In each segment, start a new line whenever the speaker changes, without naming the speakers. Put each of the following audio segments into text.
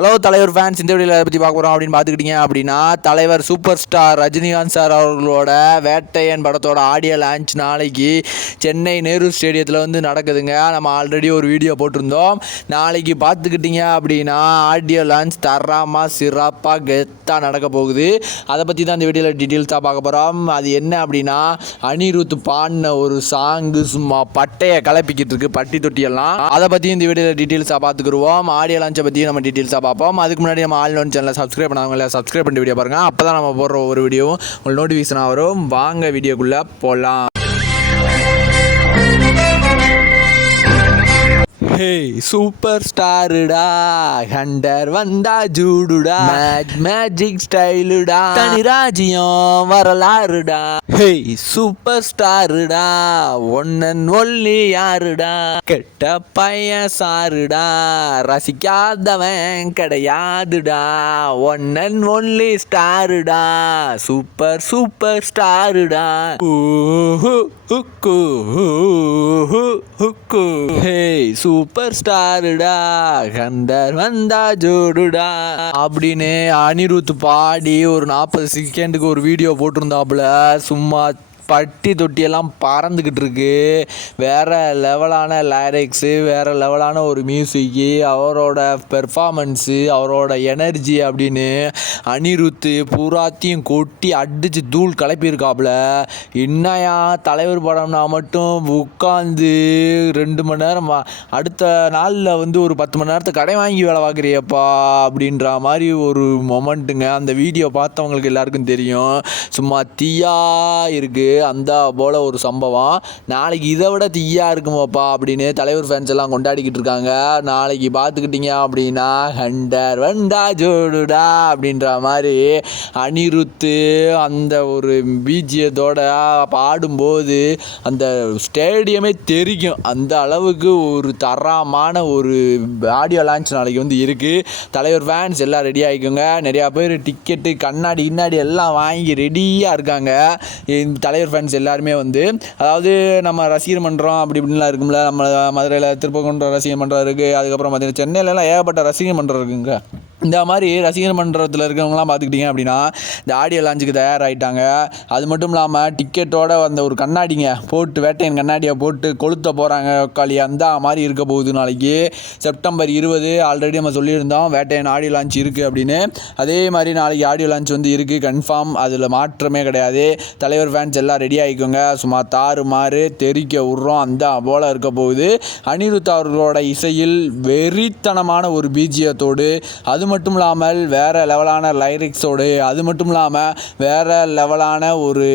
Hello தலைவர் fans இந்த வீடியோவில் பற்றி பார்க்க போகிறோம் அப்படின்னு பார்த்துக்கிட்டீங்க அப்படின்னா தலைவர் சூப்பர் ஸ்டார் ரஜினிகாந்த் சார் அவர்களோட வேட்டையன் படத்தோட ஆடியோ லான்ச் நாளைக்கு சென்னை நேரு ஸ்டேடியத்தில் வந்து நடக்குதுங்க. நம்ம ஆல்ரெடி ஒரு வீடியோ போட்டிருந்தோம். நாளைக்கு பார்த்துக்கிட்டீங்க அப்படின்னா ஆடியோ லான்ச் தரமாக சிறப்பாக கெத்தாக நடக்க போகுது. அதை பற்றி தான் இந்த வீடியோவில் டீட்டெயில்ஸாக பார்க்க போகிறோம் அது என்ன அப்படின்னா அனிருத் பாடின ஒரு சாங்கு சும்மா பட்டையை கலப்பிக்கிட்டு இருக்கு பட்டி தொட்டியெல்லாம். அதை பற்றி இந்த வீடியோவில் டீட்டெயில்ஸாக பார்த்துக்குருவோம். ஆடியோ லான்ச்சை பற்றி நம்ம டீட்டெயில்ஸாக பார்ப்போம். அதுக்கு முன்னாடி நம்ம ஆல் ஒன் சேனலை சப்ஸ்கிரைப் பண்ணாதவங்கள சப்ஸ்கிரைப் பண்ணி வீடியோ பாருங்கள் அப்போ தான் நம்ம போடுற ஒரு வீடியோவும் உங்களுக்கு நோட்டிஃபிகேஷன் வரும். வாங்க வீடியோக்குள்ளே போகலாம் ஹே சூப்பர் ஸ்டாருடா ஹண்டர் வந்தா ஜூடுடா. மேஜிக் ஸ்டைலுடா தனி ராஜ்யம் வரலாறுடா. ஹே சூப்பர் ஸ்டாருடா ஒன்னன் ஒல்லி யாருடா? கெட்ட பையன் சாருடா ரசிக்காதவன் கிடையாதுடா. ஒன்னன் ஒன்லி ஸ்டாருடா. சூப்பர் சூப்பர் ஸ்டாருடா ஊஹு, ஹுக்கு, ஹே சூப்பர் ஸ்டாருடா கண்டர் வந்தா ஜோடுடா அப்படின்னு அனிருத் பாடி ஒரு நாற்பது செகண்டுக்கு ஒரு வீடியோ போட்டிருந்தாப்புல. சும்மா பட்டி தொட்டியெல்லாம் பறந்துக்கிட்டு இருக்கு வேற லெவலான லைரிக்ஸு வேறு லெவலான ஒரு மியூசிக்கு அவரோட பெர்ஃபார்மன்ஸு அவரோட எனர்ஜி அப்படின்னு அனிருத்து பூராத்தையும் கொட்டி அடித்து தூள் கிளப்பியிருக்காப்புல என்னையா தலைவர் படம்னா மட்டும் உட்காந்து ரெண்டு மணி நேரம் அடுத்த நாளில் வந்து ஒரு பத்து மணி நேரத்துக்கு கடை வாங்கி வேலை பார்க்குறியப்பா அப்படின்ற மாதிரி ஒரு மொமெண்ட்டுங்க அந்த வீடியோ பார்த்தவங்களுக்கு எல்லாருக்கும் தெரியும். சும்மா தீயா இருக்குது அந்த போல் ஒரு சம்பவம். நாளைக்கு இதை விட தீயாக இருக்குமாப்பா அப்படின்னு தலைவர் ஃபேன்ஸ் எல்லாம் கொண்டாடிக்கிட்டு இருக்காங்க. நாளைக்கு பார்த்துக்கிட்டீங்க அப்படின்னா ஹண்டர் வண்டா ஜோடுடா அப்படின்ற மாதிரி அனிருத்து அந்த ஒரு பீஜியத்தோட பாடும்போது அந்த ஸ்டேடியமே தெரிக்கும் அந்த அளவுக்கு ஒரு தரமான ஒரு ஆடியோ லான்ச் நாளைக்கு வந்து இருக்குது தலைவர் ஃபேன்ஸ் எல்லாம் ரெடி ஆகிக்கோங்க நிறையா பேர் டிக்கெட்டு கண்ணாடி கிண்ணாடி எல்லாம் வாங்கி ரெடியாக இருக்காங்க. தலைவர் தலைவர் ஃபேன்ஸ் எல்லாருமே வந்து அதாவது நம்ம ரசிகர் மன்றம் அப்படி இப்படின்லாம் இருக்கும்ல நம்ம மதுரையில் திருப்பகுன்றம் ரசிகர் மன்றம் இருக்குது அதுக்கப்புறம் பார்த்தீங்கன்னா சென்னையிலலாம் ஏகப்பட்ட ரசிகர் மன்றம் இருக்குங்க. இந்த மாதிரி ரசிகர் மன்றத்தில் இருக்கிறவங்களாம் பார்த்துக்கிட்டிங்க அப்படின்னா இந்த ஆடியோ லான்ச்சுக்கு தயாராகிட்டாங்க அது மட்டும் இல்லாமல் டிக்கெட்டோட அந்த ஒரு கண்ணாடிங்க போட்டு வேட்டையன் கண்ணாடியை போட்டு கொளுத்த போகிறாங்க உக்காளி. அந்த மாதிரி இருக்க போகுது நாளைக்கு. செப்டம்பர் இருபது ஆல்ரெடி நம்ம சொல்லியிருந்தோம் வேட்டையன் ஆடியோ லான்ச் இருக்குது அப்படின்னு. அதே மாதிரி நாளைக்கு ஆடியோ லான்ச் வந்து இருக்குது கன்ஃபார்ம் அதில் மாற்றமே கிடையாது. தலைவர் ஃபேன்ஸ் எல்லாம் ரெடி ஆகிக்கோங்க சும்மா தாறு மாறு தெறிக்க விட்றோம். அந்த போல் இருக்க போகுது. அனிருத் அவர்களோட இசையில் வெறித்தனமான ஒரு பீஜியத்தோடு அது மட்டும் இல்லாமல் வேறு லெவலான லைரிக்ஸோடு அது மட்டும் இல்லாமல் வேறு லெவலான ஒரு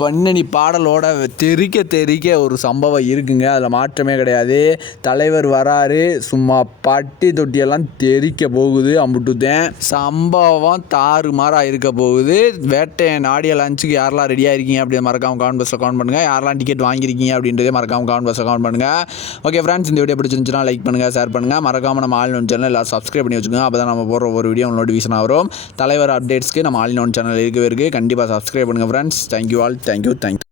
பின்னணி பாடலோட தெறிக்க தெறிக்க ஒரு சம்பவம் இருக்குங்க. அதில் மாற்றமே கிடையாது. தலைவர் வராரு. சும்மா பட்டி தொட்டியெல்லாம் தெறிக்க போகுது அம்புட்டுத்தேன். சம்பவம் தாறுமாறாக இருக்க போகுது. வேட்டையை நாடிய லஞ்சுக்கு யாரெல்லாம் ரெடியாக இருக்கீங்க அப்படி மறக்காம கவுண்ட் பஸ்ஸில் கவுண்ட் பண்ணுங்கள் யாரெல்லாம் டிக்கெட் வாங்கியிருக்கீங்க அப்படின்றதே மறக்காம கவுண்ட் பஸ்ஸில் கவுண்ட் பண்ணுங்கள் ஓகே ஃப்ரெண்ட்ஸ் இந்த வீடியோ பிடிச்சிருந்துச்சுன்னா லைக் பண்ணுங்கள் ஷேர் பண்ணுங்கள் மறக்காம நம்ம ஆல் நோன் சேனல் எல்லாம் சப்ஸ்கிரைப் பண்ணி வச்சுக்கோங்க. அப்போ தான் நம்ம போடுற ஒரு வீடியோ நோட்டிஃபிகேஷன் வரும். தலைவர் அப்டேட்ஸ்க்கு நம்ம ஆல் நோன் சேனல் இருக்கவே இருக்குது கண்டிப்பாக சப்ஸ்கிரைப் பண்ணுங்கள் friends thank you all thank you thank you